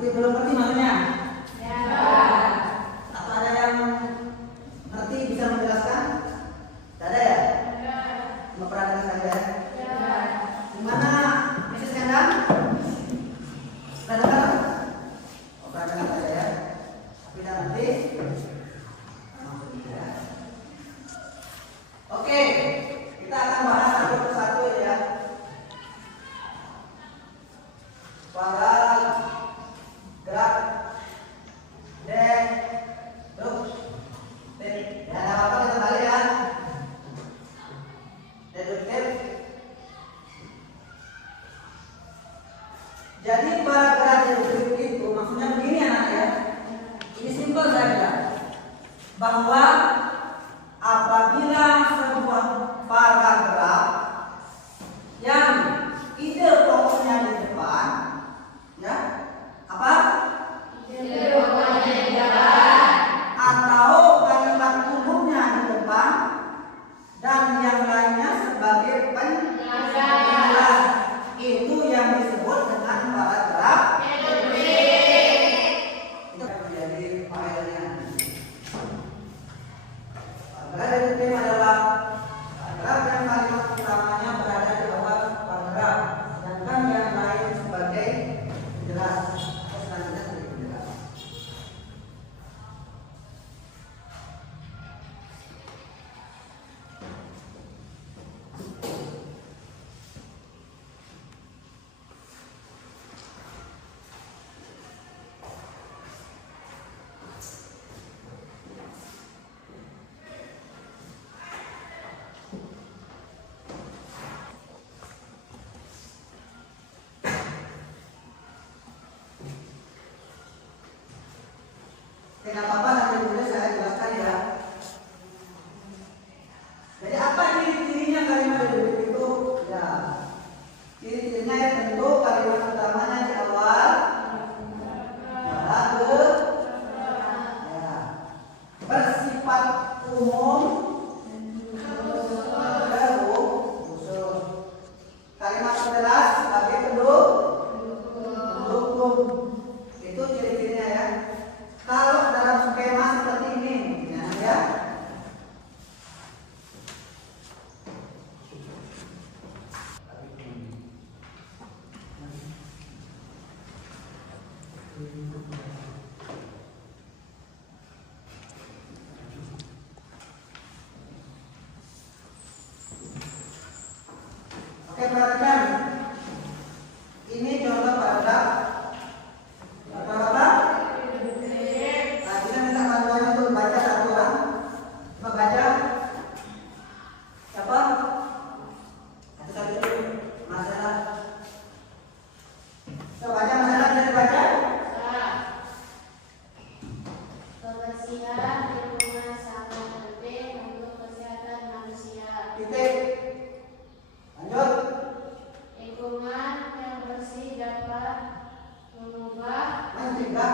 Tapi belum ngerti maksudnya. Jadi paragraf deduktif itu maksudnya begini anak ya. Ini simpel saja. Bahwa apabila sebuah paragraf yang ide pokoknya di depan, ya, apa? Ide pokoknya di depan. Atau kalimat umumnya di depan dan yang lainnya sebagai penjelas, itu yang disebut dengan paragraf deduktif. Itu menjadi filenya. Paragraf deduktif adalah paragraf yang kalimat utamanya berada di bawah paragraf, sedangkan yang lain sebagai penjelas. Selanjutnya sebagai penjelas. Tidak apa-apa, nanti dulu saya jelaskan ya. Jadi apa ciri-cirinya kalimat deduktif itu? Ya, ciri-cirinya ya tentu kalimat utamanya di awal, ya, bersifat umum, khusus. Kalimat penjelas sebagai pendukung. Itu ciri-cirinya ya. Kalau dalam skema seperti ini, ya. Oke, perhatikan. Ini contoh paragraf. Apa? Nah, kita minta bantuan untuk baca satu orang. Coba baca. Siapa? Satu dulu. Masalah. Coba baca masalah, bisa baca. Kebersihan lingkungan sangat penting untuk kesehatan manusia. Titik. Lanjut. Lingkungan yang bersih dapat mengubah, Mencegah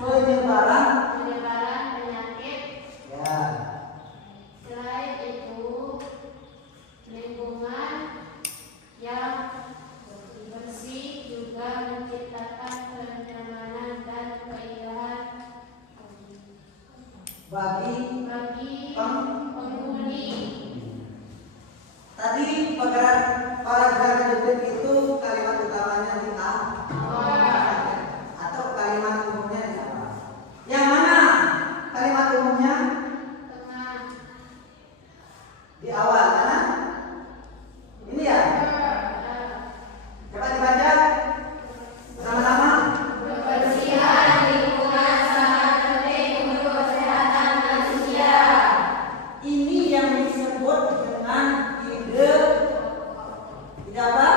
penyebaran penyakit. Ya. Selain itu, lingkungan yang bersih juga menciptakan kenyamanan dan keindahan Bagi penghuni. tadi paragraf deduktif itu kalimat utamanya di awal atau kalimat umumnya di awal. Yang mana kalimat umumnya? Tengah. Di awal, mana? Ini ya. Coba dibaca sama-sama. Kebersihan lingkungan sangat penting untuk kesehatan manusia. Ini yang disebut dengan ide apa?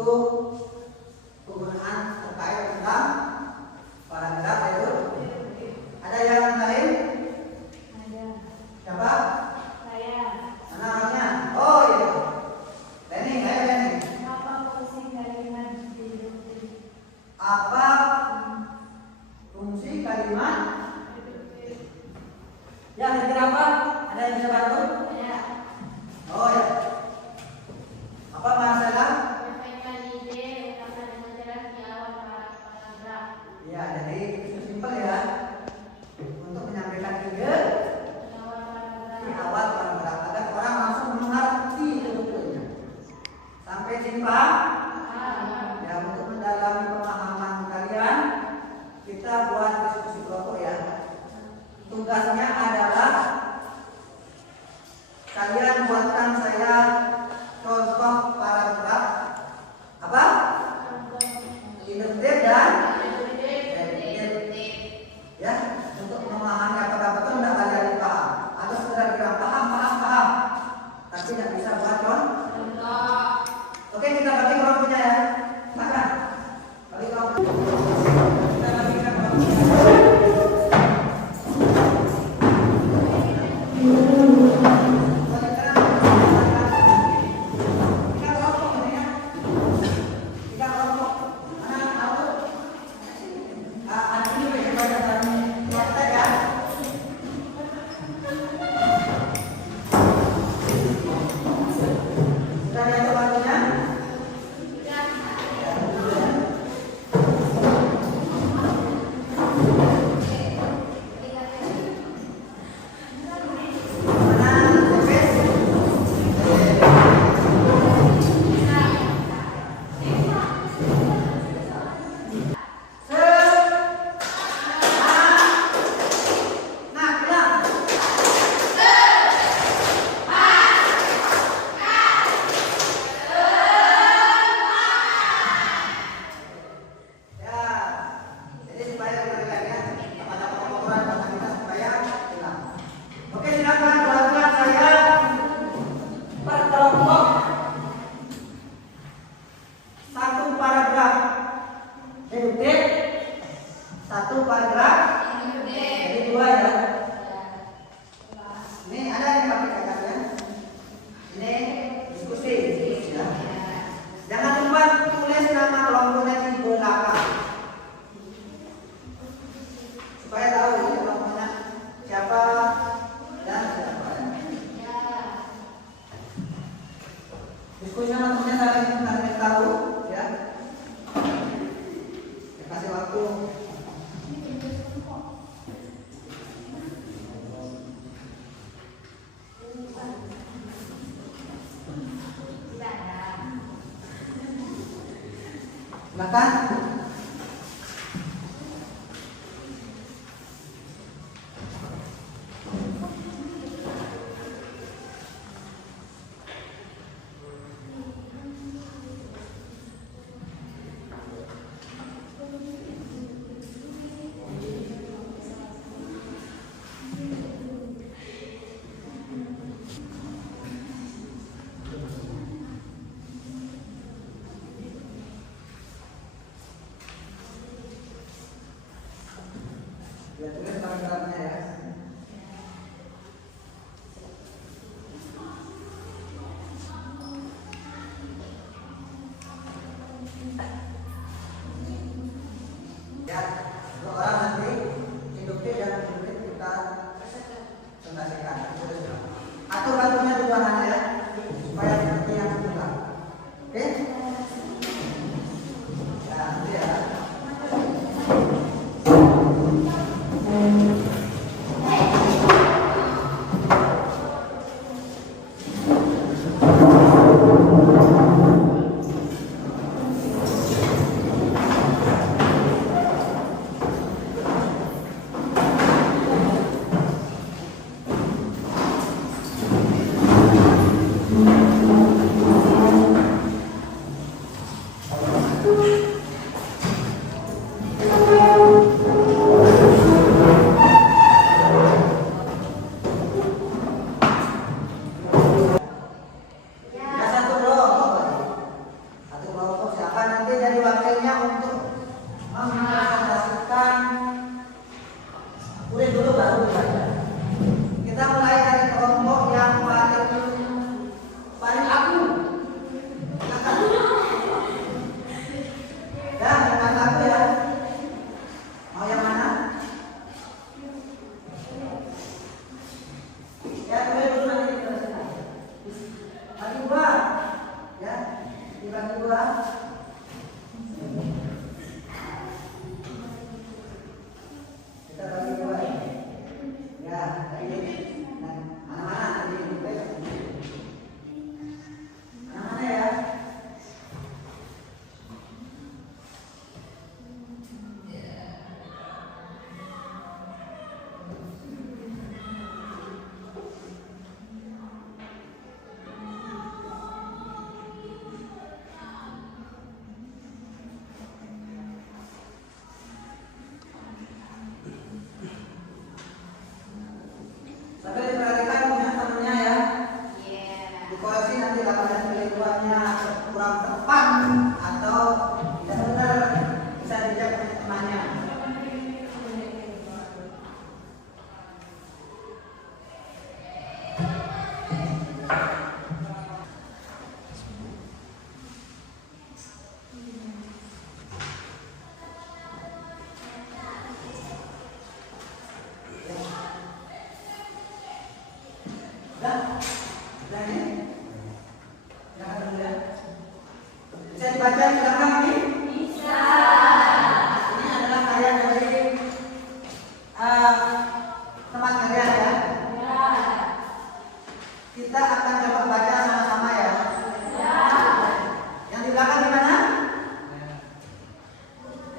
itu penggunaan terkait tentang paragraf itu. Ada yang lain? Ada. Siapa? Saya. Mana orangnya? Oh iya. Lenny, ayo Lenny. Apa fungsi kalimat deduktif? Apa fungsi kalimat? Ya, kira apa? Ada yang bisa bantu? Ya. Oh ya. Apa masalah? Sampaikan ide ungkapan dengan jelas di awal paragraf. Ya, jadi itu simpel ya. Untuk menyampaikan ide Di awal paragraf. di awal paragraf agar orang langsung mengerti sebetulnya. Sampai simpang. Ya, untuk mendalami pemahaman kalian, kita buat diskusi kelompok ya. Tugasnya adalah kalian buatkan saya contoh paragraf apa? Induktif dan deduktif. Ya, untuk memahami apakah betul tidak kalian paham atau sekedar bilang paham. Tapi tidak bisa buat contoh. Oke, kita bagi kelompoknya ya. Silakan. Bagi kelompok. Kita bagikan kelompoknya. Satu paragraf jadi dua ya. Ini ada yang pakai kata-kata. Ini diskusi ya. Jangan lupa tulis nama kelompoknya di belakang supaya tahu ini kelompoknya siapa dan siapa. Diskusi sama temennya saling tahu ya. Saya kasih waktu. Silakan. Ya, tulis paragrafnya ya. Ya, dua orang nanti induktif dan deduktif kita presentasikan. Atur-aturnya dua ya, supaya seperti yang kita. Oke? Ya, nanti ya. Ya, satu kelompok Kita bagi dua ya. Ya, ini. Nah, mana-mana tadi ini. Mana-mana ya? Sampai diperhatikan punya temennya ya. Dikoreksi nanti 18,2-nya kurang tepat atau tidak benar, bisa dicek oleh temannya. Udah ini? Silakan dulu ya. Bisa dibaca di belakang ini? Bisa. Ini adalah karya dari teman karya ya. Kita akan coba baca sama-sama ya. Yang di belakang gimana?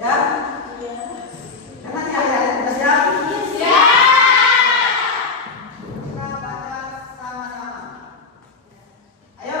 Ya? Jangan ya, kita siap? Kita baca sama-sama. Ayo.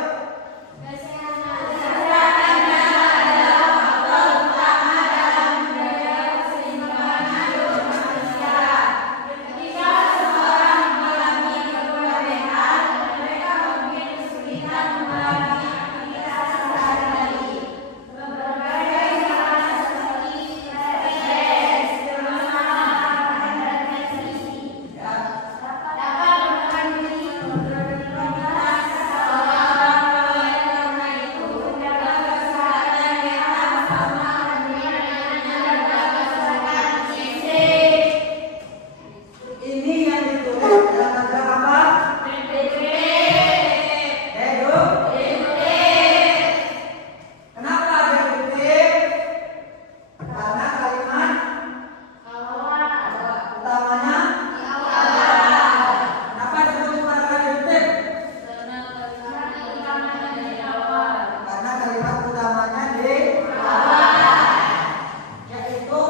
Ini yang ditulis dalam naskah apa? Kenapa ada deduktif? Karena kalimat utamanya. Kenapa disebut cuma deduktif? Karena kalimat utamanya di awal. Yaitu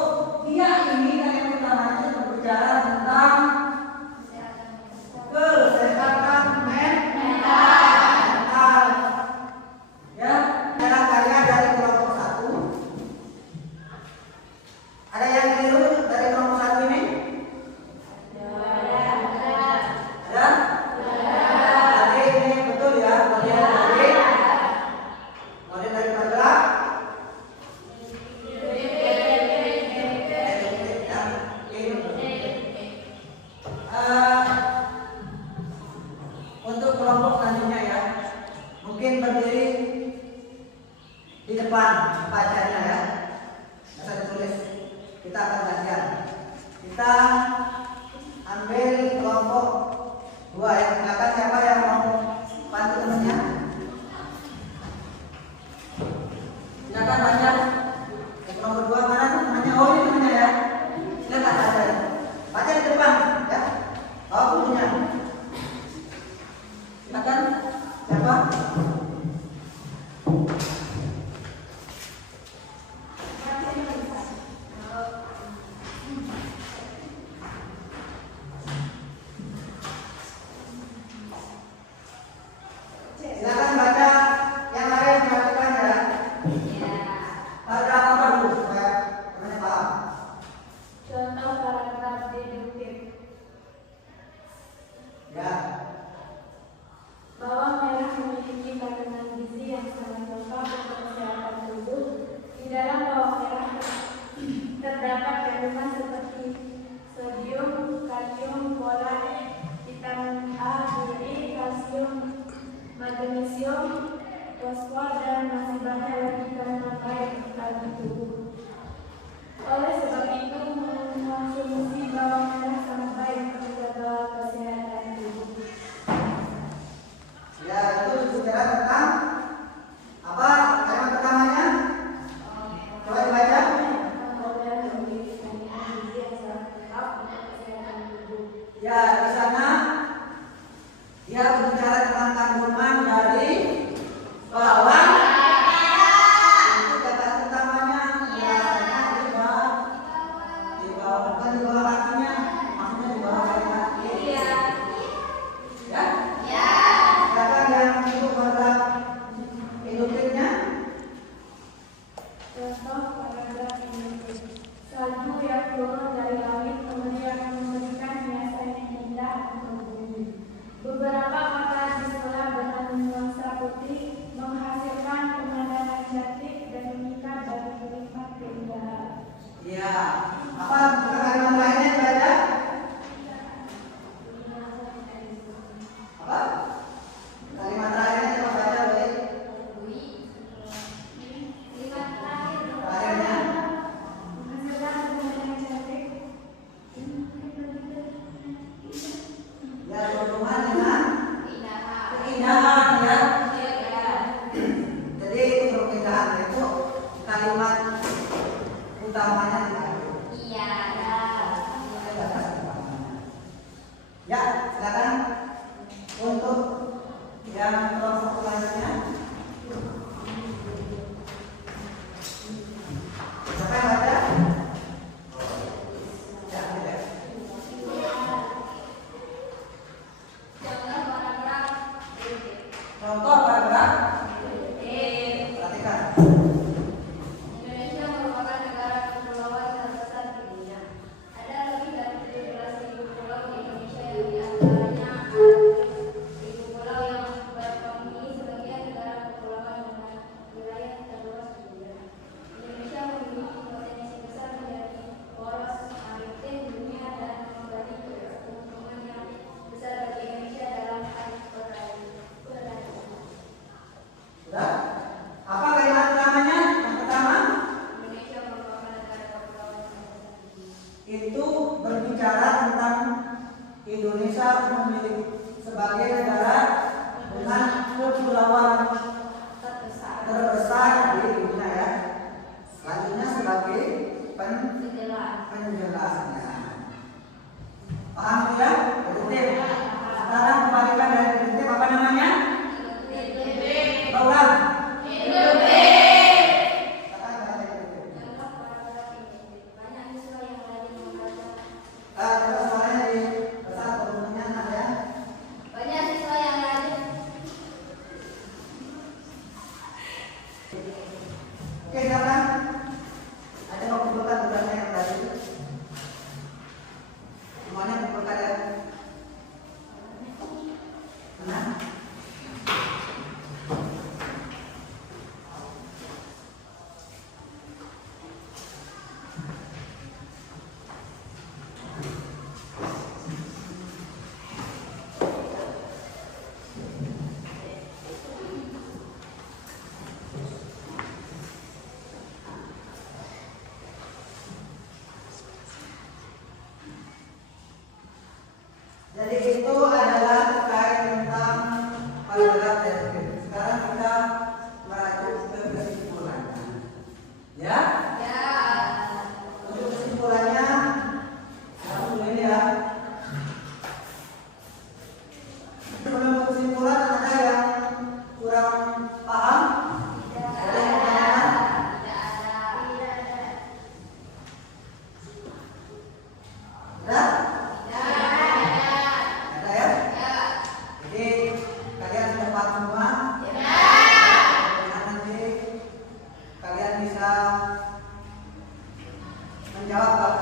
dia ini kalimat utamanya berbicara tentang kesehatan mental. Ya, dalam karya dari kelompok 1. Ada yang keliru dari kelompok 1 ini? Ada? Tadi ini betul ya, model dari bergerak. Untuk kelompok selanjutnya ya, mungkin berdiri di depan bacanya ya. Bisa ditulis. Kita akan gantian. Kita ambil kelompok 2 ya. Silakan siapa yang mau bantu temannya? Silakan baca. Yang kelompok 2 mana tuh temannya? Oh ini temannya ya. Silakan baca. Baca di depan ya. Bawa bukunya. Silakan siapa? Silakan baca yang lain, perhatikan ya. Baca apa dulu supaya temannya paham. Contoh paragraf deduktif. Ya. Bawang merah memiliki kandungan gizi yang sangat lengkap untuk kesehatan tubuh. Di dalam bawang merah terdapat kandungan seperti sodium, kalium, folat, vitamin A, D, kalsium, magnesium, fosfor, dan masih banyak lagi kandungan baik bagi tubuh. Oleh sebab itu, mengkonsumsi bawang merah sangat baik untuk menjaga kesehatan tubuh. Ya, itu bicara tentang apa? Kalimat pertamanya Contoh paragraf ini. Salju yang turun dari langit kemudian memberikan hiasan yang indah untuk bumi. Beberapa kota di sebelah dengan nuansa putih menghasilkan pemandangan cantik dan mengikat bagi penikmat keindahan. Ya, apa kalimat lainnya dibaca? Apa? Kalimat terakhirnya coba baca baik. Terakhirnya. Menghasilkan pemandangan cantik. Ya, berhubungan dengan keindahan ya. Jadi untuk keindahan itu kalimat utamanya di akhir. Ya, silakan untuk yang kelompok selanjutnya. Siapa yang baca? Ya, tidak. Contoh paragraf. Perhatikan. Indonesia merupakan negara kepulauan terbesar di dunia. Ada lebih dari 17.000 pulau di Indonesia yang diantaranya ada 7.000 pulau yang berpenghuni sebagian negara kepulauan dengan wilayah terluas di dunia. Indonesia memiliki potensi besar menjadi poros maritim dunia dan memberi keuntungan yang besar bagi Indonesia dalam hal perdagangan. Sudah? Apa kalimat utamanya? Yang pertama Indonesia merupakan negara kepulauan terbesar di dunia. itu berbicara tentang Indonesia memiliki sebagai negara dengan kepulauan terbesar di dunia ya. Selanjutnya sebagai penjelasannya. Paham ya? Detektif. Sekarang kembalikan dari detektif apa namanya? Ulang. Silakan baca detektif. Contoh paragraf ini, banyak siswa yang rajin membaca. Coba suaranya di besar volumenya ada. Banyak siswa yang rajin. Oke, silakan. Ada mau kumpulkan tugasnya yang tadi. Semuanya kumpulkan ya. Nah. Jadi itu adalah terkait tentang paragraf deskripsi. Sekarang kita merujuk ke kesimpulannya. Ya? Ya. Untuk kesimpulannya, kamu dulu ini ya. Sebelum kesimpulan ada yang kurang paham? Ada yang pertanyaan? Ada? Ada ya? Jadi kalian sudah paham semua? Nanti kalian bisa menjawab